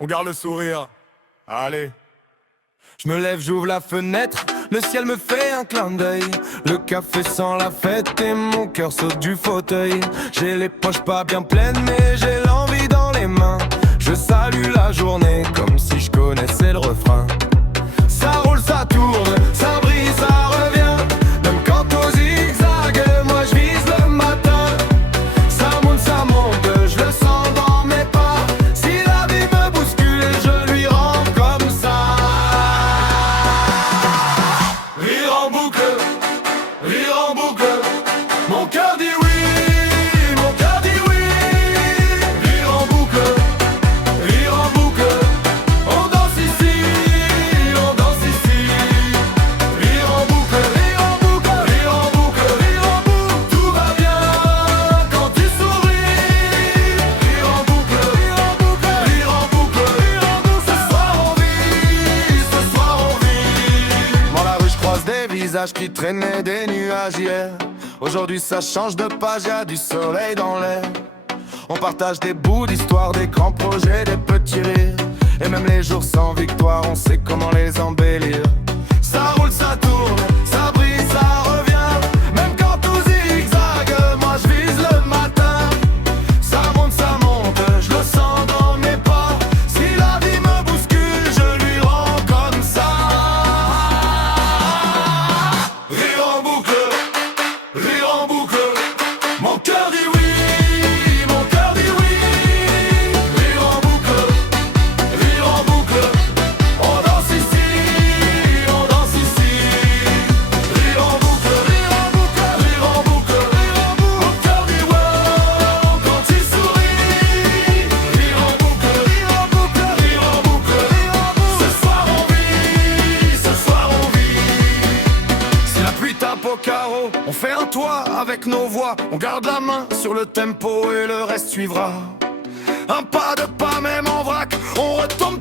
On garde le sourire. Allez. Je me lève, j'ouvre la fenêtre, le ciel me fait un clin d'œil. Le café sent la fête et mon cœur saute du fauteuil. J'ai les poches pas bien pleines mais j'ai l'envie dans les mains. Je salue la journée comme si je connaissais le refrain. Ça roule, ça tourne, ça brille, ça revient. Même quand au zigzag, moi je vise le matin. Ça monte, je le sens dans mes pas. Si la vie me bouscule, je lui rends comme ça. Rire en boucle, mon cœur dit oui. Qui traînait des nuages hier. Aujourd'hui ça change de page, y'a du soleil dans l'air. On partage des bouts d'histoire, des grands projets, des petits rires. Et même les jours sans victoire, on sait comment les embellir. Ça roule, ça tourne, ça brille, ça revient. Même quand tout zigzag, moi je vise le matin. Ça monte, je le sens dans mes pas. Si la vie me bouscule, je lui rends comme ça. Mon cœur dit oui, rire en boucle, on danse ici, rire en boucle, mon cœur dit wow quand il sourit, rire en boucle, ce soir on vit, si la pluie tape au carreau, on fait un toit avec nos voix, on garde la main sur le tempo et le reste suivra. Un pas de pas, même en vrac, on retombe